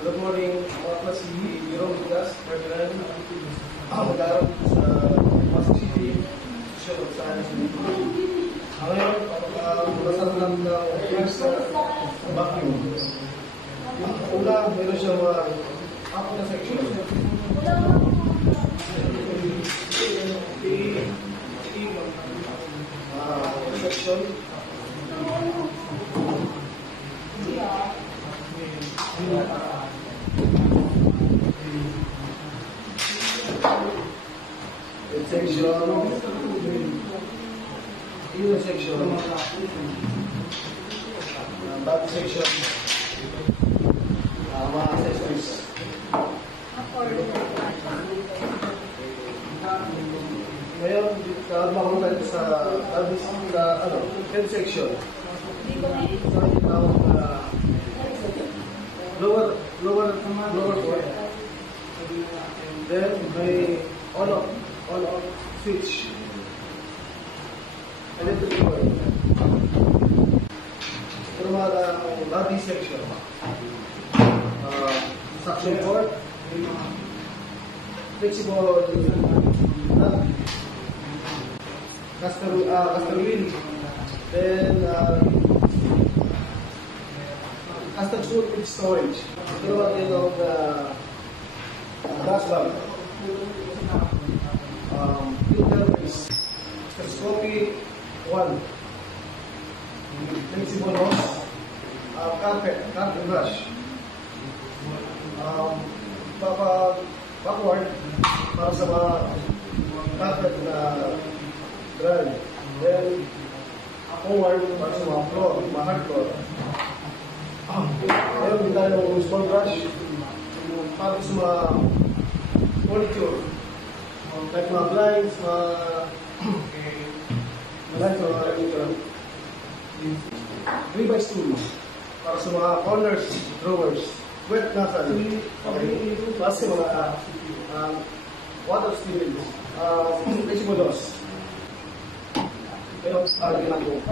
Good morning, ako po si Jerome Diaz, President. Mag-aaral sa Pasig City, Social of Science. Ngayon, magkakaroon lang ng first vacuum. Una, meron siyang apat na section. Section. Section, back section, mga accessories. Ngayon, makaroon tayo sa head section. Lower part. Then may on-off switch. Electric cord. Pero mga body section. Suction cord. Flexible nut. Caster wheel. Then caster suit with storage. Pero mga yung gas valve. Filter base. Stethoscope 1. Flexible hose. Carpet brush. Backward para sa mga carpet na dry. Then forward para sa mga floor, mga hardcore. Meron din tayong small brush para sa mga furniture. Like mga blinds, mga ribeye stool para sa mga corners, drawers, wet nozzle, para sa mga water steering, flexible hose. Pero ginagawa.